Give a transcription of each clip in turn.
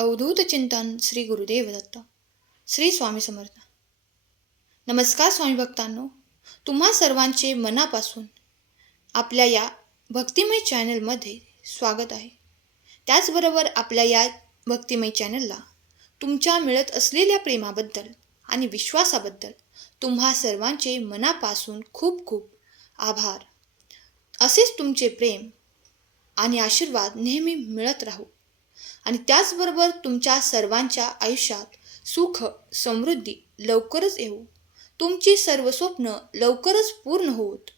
अवधूत चिंतन श्री गुरुदेव दत्त. श्री स्वामी समर्थ. नमस्कार स्वामी भक्तांनो, तुम्हा सर्वांचे मनापासून आपल्या या भक्तिमय चॅनलमध्ये स्वागत आहे. त्याचबरोबर आपल्या या भक्तिमय चॅनलला तुमच्या मिळत असलेल्या प्रेमाबद्दल आणि विश्वासाबद्दल तुम्हा सर्वांचे मनापासून खूप खूप आभार. असेच तुमचे प्रेम आणि आशीर्वाद नेहमी मिळत राहू आणि त्याचबरोबर तुमच्या सर्वांच्या आयुष्यात सुख समृद्धी लवकरच येऊ, तुमची सर्व स्वप्न लवकरच पूर्ण होत,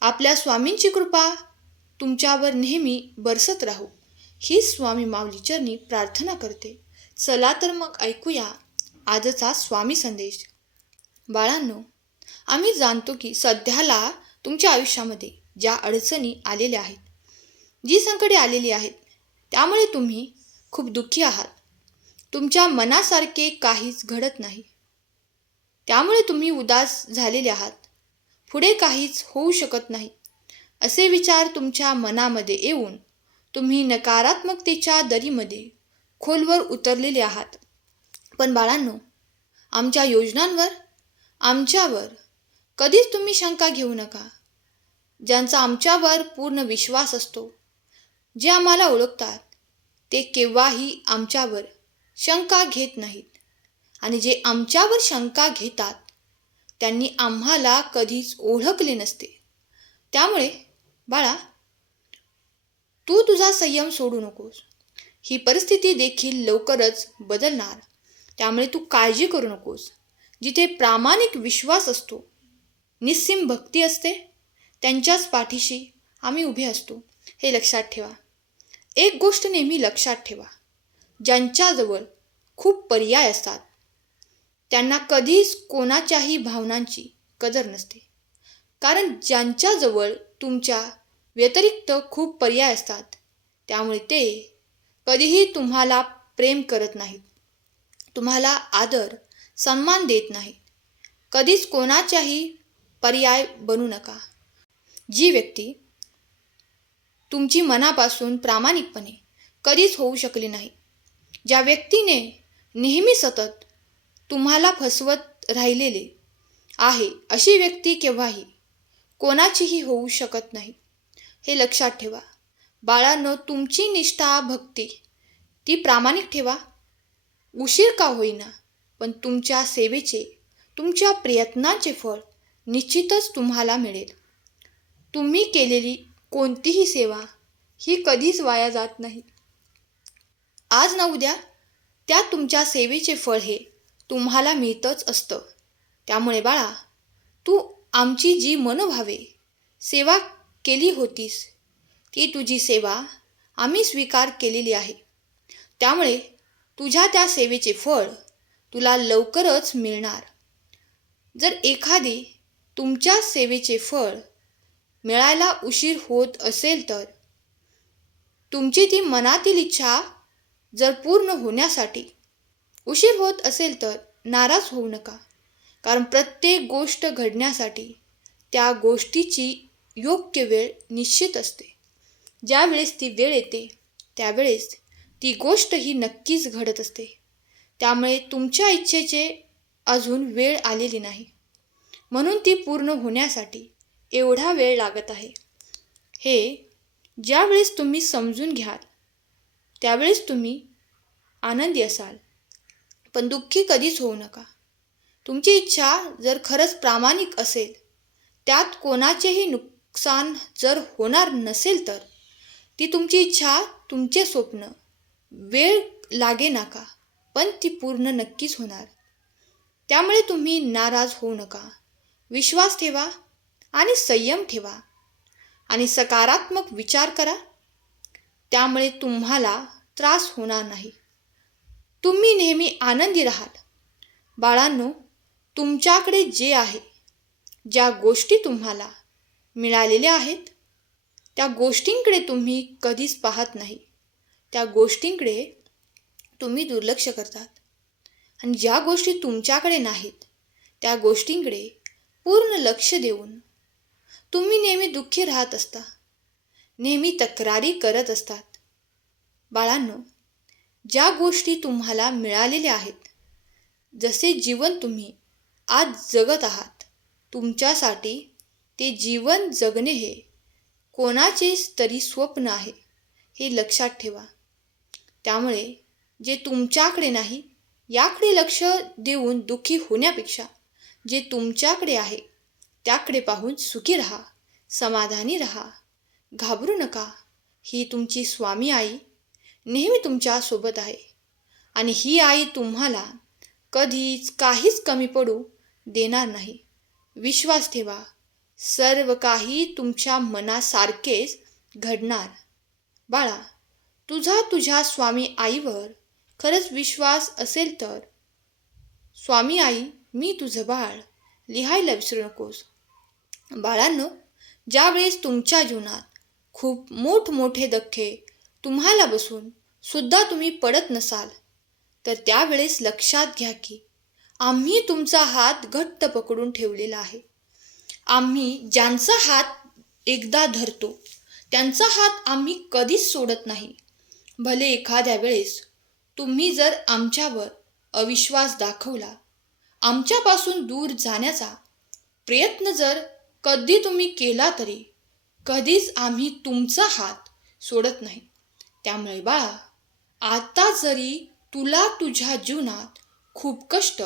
आपल्या स्वामींची कृपा तुमच्यावर नेहमी बरसत राहू, ही स्वामी माऊली चरणी प्रार्थना करते. चला तर मग ऐकूया आजचा स्वामी संदेश. बाळांनो, आम्ही जाणतो की सध्याला तुमच्या आयुष्यामध्ये ज्या अडचणी आलेल्या आहेत, जी संकटे आलेली आहेत, त्यामुळे तुम्ही खूप दुःखी आहात. तुमच्या मनासारखे काहीच घडत नाही, त्यामुळे तुम्ही उदास झालेले आहात. पुढे काहीच होऊ शकत नाही असे विचार तुमच्या मनामध्ये येऊन तुम्ही नकारात्मकतेच्या दरीमध्ये खोलवर उतरलेले आहात. पण बाळांनो, आमच्या योजनांवर, आमच्यावर कधीच तुम्ही शंका घेऊ नका. ज्यांचा आमच्यावर पूर्ण विश्वास असतो, जे आम्हाला ओळखतात, ते केव्हाही आमच्यावर शंका घेत नाहीत, आणि जे आमच्यावर शंका घेतात त्यांनी आम्हाला कधीच ओळखले नसते. त्यामुळे बाळा, तू तुझा संयम सोडू नकोस. ही परिस्थिती देखील लवकरच बदलणार, त्यामुळे तू काळजी करू नकोस. जिथे प्रामाणिक विश्वास असतो, निस्सीम भक्ती असते, त्यांच्याच पाठीशी आम्ही उभे असतो, हे लक्षात ठेवा. एक गोष्ट नेहमी लक्षात ठेवा, ज्यांच्याजवळ खूप पर्याय असतात त्यांना कधीच कोणाच्याही भावनांची कदर नसते. कारण ज्यांच्याजवळ तुमच्या व्यतिरिक्त खूप पर्याय असतात, त्यामुळे ते कधीही तुम्हाला प्रेम करत नाहीत, तुम्हाला आदर सन्मान देत नाहीत. कधीच कोणाच्याही पर्याय बनू नका. जी व्यक्ती तुमची मनापासून प्रामाणिकपणे कधीच होऊ शकली नाही, ज्या व्यक्तीने नेहमी सतत तुम्हाला फसवत राहिलेले आहे, अशी व्यक्ती केव्हाही कोणाचीही होऊ शकत नाही, हे लक्षात ठेवा. बाळांनो, तुमची निष्ठा भक्ती ती प्रामाणिक ठेवा. उशीर का होईना, पण तुमच्या सेवेचे, तुमच्या प्रयत्नांचे फळ निश्चितच तुम्हाला मिळेल. तुम्ही केलेली कोणतीही सेवा ही कधीच वाया जात नाही. आज ना उद्या त्या तुमच्या सेवेचे फळ हे तुम्हाला मिळतच असतं. त्यामुळे बाळा, तू आमची जी मनोभावे सेवा केली होतीस, ती तुझी सेवा आम्ही स्वीकार केलेली आहे. त्यामुळे तुझ्या त्या सेवेचे फळ तुला लवकरच मिळणार. जर एखादी तुमच्या सेवेचे फळ मिळायला उशीर होत असेल, तर तुमची ती मनातील इच्छा जर पूर्ण होण्यासाठी उशीर होत असेल तर नाराज होऊ नका. कारण प्रत्येक गोष्ट घडण्यासाठी त्या गोष्टीची योग्य वेळ निश्चित असते. ज्या वेळेस ती वेळ येते, त्यावेळेस ती गोष्ट ही नक्कीच घडत असते. त्यामुळे तुमच्या इच्छेचे अजून वेळ आलेली नाही, म्हणून ती पूर्ण होण्यासाठी एवढा वेळ लागत आहे. हे ज्या वेळेस तुम्ही समजून घ्याल, त्यावेळेस तुम्ही आनंदी असाल. पण दुःखी कधीच होऊ नका. तुमची इच्छा जर खरंच प्रामाणिक असेल, त्यात कोणाचेही नुकसान जर होणार नसेल, तर ती तुमची इच्छा, तुमचे स्वप्न वेळ लागे नका, पण ती पूर्ण नक्कीच होणार. त्यामुळे तुम्ही नाराज होऊ नका. विश्वास ठेवा आणि संयम ठेवा आणि सकारात्मक विचार करा. त्यामुळे तुम्हाला त्रास होणार नाही. तुम्ही नेहमी आनंदी राहाल. बाळांनो, तुमच्याकडे जे आहे, ज्या गोष्टी तुम्हाला मिळालेल्या आहेत, त्या गोष्टींकडे तुम्ही कधीच पाहत नाही. त्या गोष्टींकडे तुम्ही दुर्लक्ष करतात. आणि ज्या गोष्टी तुमच्याकडे नाहीत, त्या गोष्टींकडे पूर्ण लक्ष देऊन तुम्ही नेहमी दुःखी राहत असता, नेहमी तक्रारी करत असतात. बाळांनो, ज्या गोष्टी तुम्हाला मिळालेल्या आहेत, जसे जीवन तुम्ही आज जगत आहात, तुमच्यासाठी ते जीवन जगणे हे कोणाचेच तरी स्वप्न आहे, हे लक्षात ठेवा. त्यामुळे जे तुमच्याकडे नाही याकडे लक्ष देऊन दुःखी होण्यापेक्षा जे तुमच्याकडे आहे त्याकडे पाहून सुखी राहा, समाधानी राहा, घाबरू नका. ही तुमची स्वामी आई नेहमी तुमच्यासोबत आहे आणि ही आई तुम्हाला कधीच काहीच कमी पडू देणार नाही. विश्वास ठेवा, सर्व काही तुमच्या मनासारखेच घडणार. बाळा, तुझ्या स्वामी आईवर खरंच विश्वास असेल तर स्वामी आई मी तुझं बाळ लिहायला विसरू नकोस. बाळांनो, ज्यावेळेस तुमच्या जीवनात खूप मोठमोठे धक्के तुम्हाला बसून सुद्धा तुम्ही पडत नसाल, तर त्यावेळेस लक्षात घ्या की आम्ही तुमचा हात घट्ट पकडून ठेवलेला आहे. आम्ही ज्यांचा हात एकदा धरतो त्यांचा हात आम्ही कधीच सोडत नाही. भले एखाद्या वेळेस तुम्ही जर आमच्यावर अविश्वास दाखवला, आमच्यापासून दूर जाण्याचा प्रयत्न जर कधी तुम्ही केला, तरी कधीच आम्ही तुमचा हात सोडत नाही. त्यामुळे बाळा, आता जरी तुला तुझ्या जीवनात खूप कष्ट,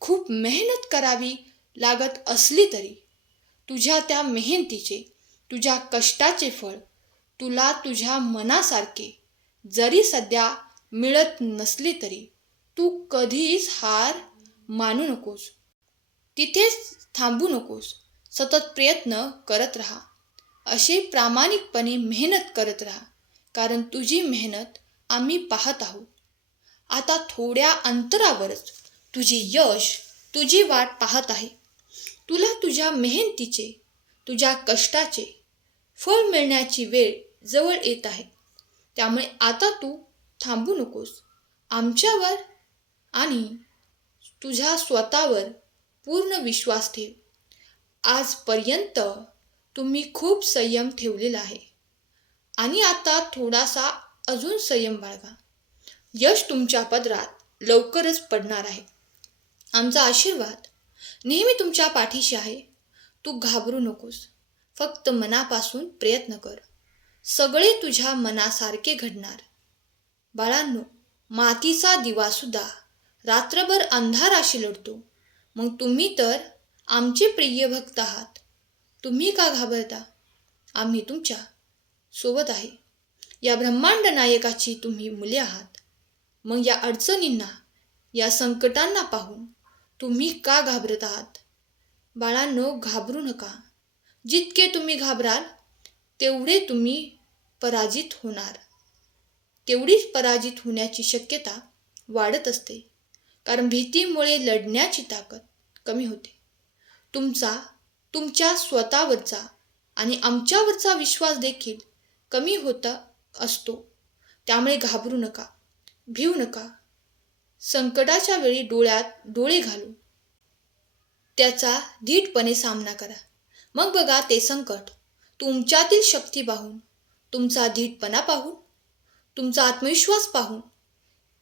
खूप मेहनत करावी लागत असली तरी तुझ्या त्या मेहनतीचे, तुझ्या कष्टाचे फळ तुला तुझ्या मनासारखे जरी सध्या मिळत नसले तरी तू कधीच हार मानू नकोस. तिथेच थांबू नकोस. सतत प्रयत्न करत राहा. असे प्रामाणिकपणे मेहनत करत राहा, कारण तुझी मेहनत आम्ही पाहत आहोत. आता थोड्या अंतरावरच तुझे यश, तुझी वाट पाहत आहे. तुला तुझ्या मेहनतीचे, तुझ्या कष्टाचे फळ मिळण्याची वेळ जवळ येत आहे. त्यामुळे आता तू थांबू नकोस. आमच्यावर आणि तुझ्या स्वतःवर पूर्ण विश्वास ठेव. आजपर्यंत तुम्ही खूप संयम ठेवलेला आहे आणि आता थोडासा अजून संयम बाळगा. यश तुमच्या पदरात लवकरच पडणार आहे. आमचा आशीर्वाद नेहमी तुमच्या पाठीशी आहे. तू घाबरू नकोस. फक्त मनापासून प्रयत्न कर. सगळे तुझ्या मनासारखे घडणार. बाळांनो, मातीचा दिवासुद्धा रात्रभर अंधाराशी लढतो. मग तुम्ही तर आमचे प्रिय भक्त आहात. तुम्ही का घाबरता? आम्ही तुमच्या सोबत आहे. या ब्रह्मांड नायकाची तुम्ही मुले आहात. मग या अडचणींना, या संकटांना पाहून तुम्ही का घाबरत आहात? बाळांनो, घाबरू नका. जितके तुम्ही घाबराल तेवढे तुम्ही पराजित होणार. तेवढीच पराजित होण्याची शक्यता वाढत असते, कारण भीतीमुळे लढण्याची ताकद कमी होते. तुमच्या स्वतःवरचा आणि आमच्यावरचा विश्वास देखील कमी होत असतो. त्यामुळे घाबरू नका, भिवू नका. संकटाच्या वेळी डोळ्यात डोळे घालून त्याचा धीटपणे सामना करा. मग बघा, ते संकट तुमच्यातील शक्ती पाहून, तुमचा धीटपणा पाहून, तुमचा आत्मविश्वास पाहून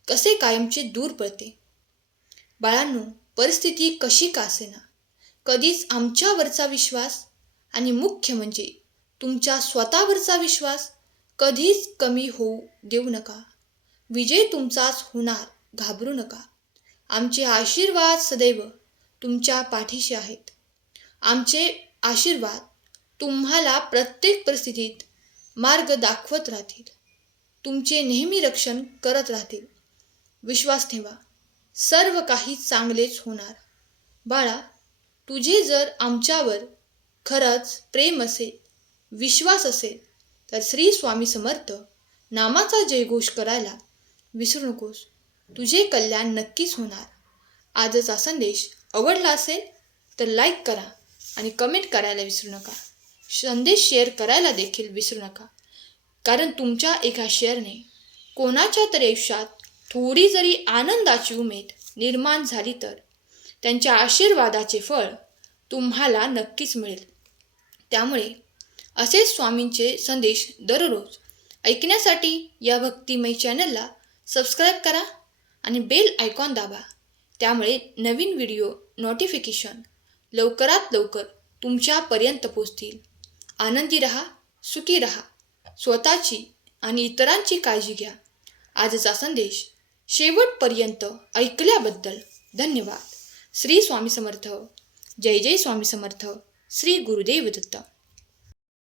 कसे कायमचे दूर पडते. बाळांनो, परिस्थिती कशी का असेना, कधीच आमच्यावरचा विश्वास आणि मुख्य म्हणजे तुमच्या स्वतःवरचा विश्वास कधीच कमी होऊ देऊ नका. विजय तुमचाच होणार. घाबरू नका. आमचे आशीर्वाद सदैव तुमच्या पाठीशी आहेत. आमचे आशीर्वाद तुम्हाला प्रत्येक परिस्थितीत मार्ग दाखवत राहतील. तुमचे नेहमी रक्षण करत राहतील. विश्वास ठेवा, सर्व काही चांगलेच होणार. बाळा, तुझे जर आमच्यावर खरंच प्रेम असेल, विश्वास असेल, तर श्री स्वामी समर्थ नामाचा जयघोष करायला विसरू नकोस. तुझे कल्याण नक्कीच होणार. आजचा संदेश आवडला असेल तर लाईक करा आणि कमेंट करायला विसरू नका. संदेश शेअर करायला देखील विसरू नका, कारण तुमच्या एका शेअरने कोणाच्या तरी आयुष्यात थोडी जरी आनंदाची उमेद निर्माण झाली तर त्यांच्या आशीर्वादाचे फळ तुम्हाला नक्कीच मिळेल. त्यामुळे असेच स्वामींचे संदेश दररोज ऐकण्यासाठी या भक्तिमय चॅनलला सबस्क्राईब करा आणि बेल आयकॉन दाबा. त्यामुळे नवीन व्हिडिओ नोटिफिकेशन लवकरात लवकर तुमच्यापर्यंत पोहोचतील. आनंदी रहा, सुखी रहा. स्वतःची आणि इतरांची काळजी घ्या. आजचा संदेश शेवटपर्यंत ऐकल्याबद्दल धन्यवाद. श्री स्वामी समर्थ. जय जय स्वामी समर्थ. श्री गुरुदेव दत्त.